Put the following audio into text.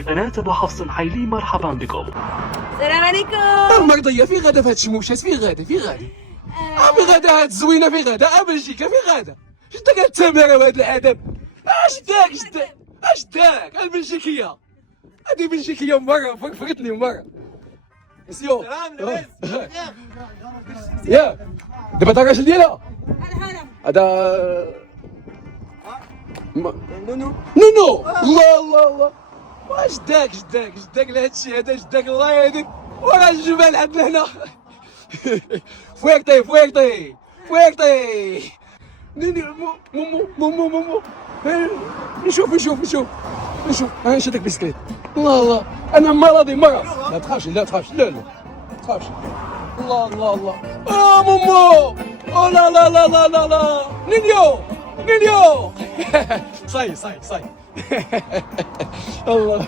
بنات أبو حفص حيلي مرحبا بكم. السلام عليكم. المرضية في غدا في هاد الشموشات في غدا في غدا هاد الزوينة في غدا بلجيكا في غدا شداك هاد التمارة وهاد العذاب اشداك البلجيكية هادي بلجيكية مرة فرقتني مرة مسيو يا دابا هاد الراجل ديالها هذا نونو الله شداك لهادشي هذا شداك الله يهديك ورا الجبال عندنا هنا فويقتي نيني مو نشوف انا شدك بسكليت الله انا مرضي مرة لا تخافش لا تخافش الله مومو لا نينيو صاي الله